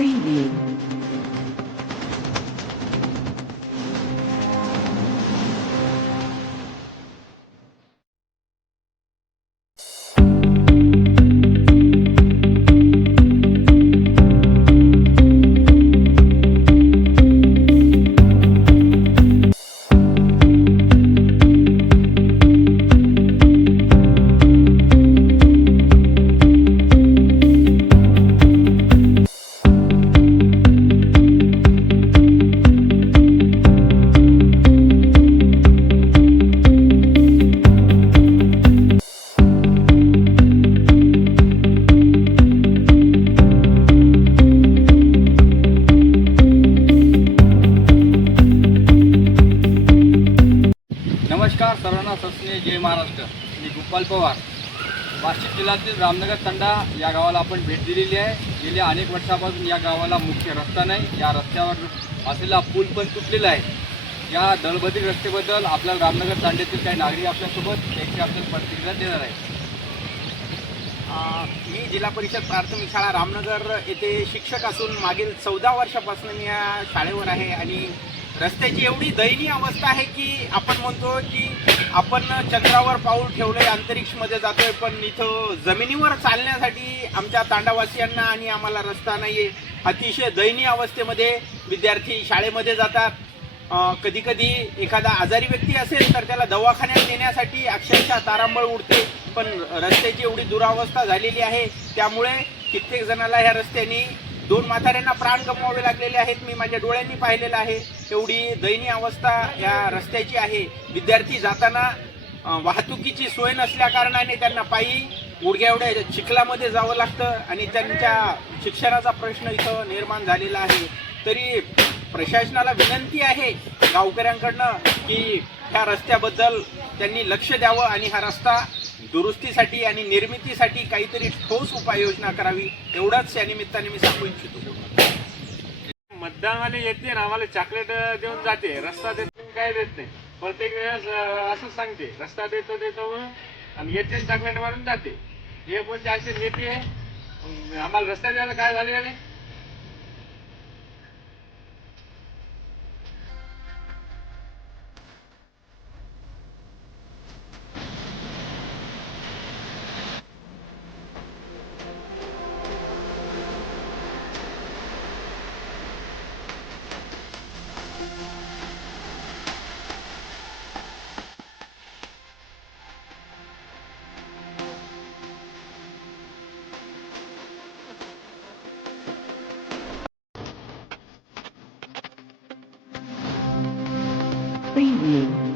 Preview. नमस्कार सर्वांना सस्ने जय महाराष्ट्र. मी गोपाल पवार. वाशिम जिल्ह्यातील रामनगर तांडा या गावाला आपण भेट दिलेली आहे. गेल्या अनेक वर्षापासून या गावाला मुख्य रस्ता नाही. या रस्त्यावर असलेला पूल पण तुटलेला आहे. या दळबद्री रस्त्याबद्दल आपल्याला रामनगर तांड्यातील काही नागरिक आपल्यासोबत त्यांची आपल्याला प्रतिक्रिया देणार आहे. मी जिल्हा परिषद प्राथमिक शाळा रामनगर येथे शिक्षक असून मागील 14 वर्षापासून मी या शाळेवर आहे आणि रस्त्याची एवढी दयनीय अवस्था आहे की आपण म्हणतो की आपण चंद्रावर पाऊल ठेवलंय, अंतरिक्षमध्ये जातोय, पण इथं जमिनीवर चालण्यासाठी आमच्या तांडावासियांना आणि आम्हाला रस्ता नाहीये. अतिशय दयनीय अवस्थेमध्ये विद्यार्थी शाळेमध्ये जातात. कधी कधी एखादा आजारी व्यक्ती असेल तर त्याला दवाखान्यात नेण्यासाठी अक्षरशः तारांबळ उडते. पण रस्त्याची एवढी दुरावस्था झालेली आहे, त्यामुळे कित्येक जणाला ह्या रस्त्याने 2 म्हाताऱ्यांना प्राण गमवावे लागलेले आहेत. मी माझ्या डोळ्यांनी पाहिलेलं आहे. एवढी दयनीय अवस्था या रस्त्याची आहे. विद्यार्थी जाताना वाहतुकीची सोय नसल्या कारणाने त्यांना पायी गुडघ्या एवढ्या चिखलामध्ये जावं लागतं आणि त्यांच्या शिक्षणाचा प्रश्न इथं निर्माण झालेला आहे. तरी प्रशासनाला विनंती आहे गावकऱ्यांकडनं की ह्या रस्त्याबद्दल त्यांनी लक्ष द्यावं आणि हा रस्ता दुरुस्तीसाठी आणि निर्मितीसाठी काहीतरी ठोस उपाययोजना करावी, एवढंच या निमित्ताने मी सांगू इच्छितो. मतदानवाले येते ना, आम्हाला चॉकलेट देऊन जाते, रस्ता देत काय देत नाही. प्रत्येक वेळेस असंच सांगते, रस्ता देतो म्हणून, आणि येते चॉकलेट मारून जाते. हे कोणते असे नेते आहे? आम्हाला रस्ता द्यायला काय झाले? Preview.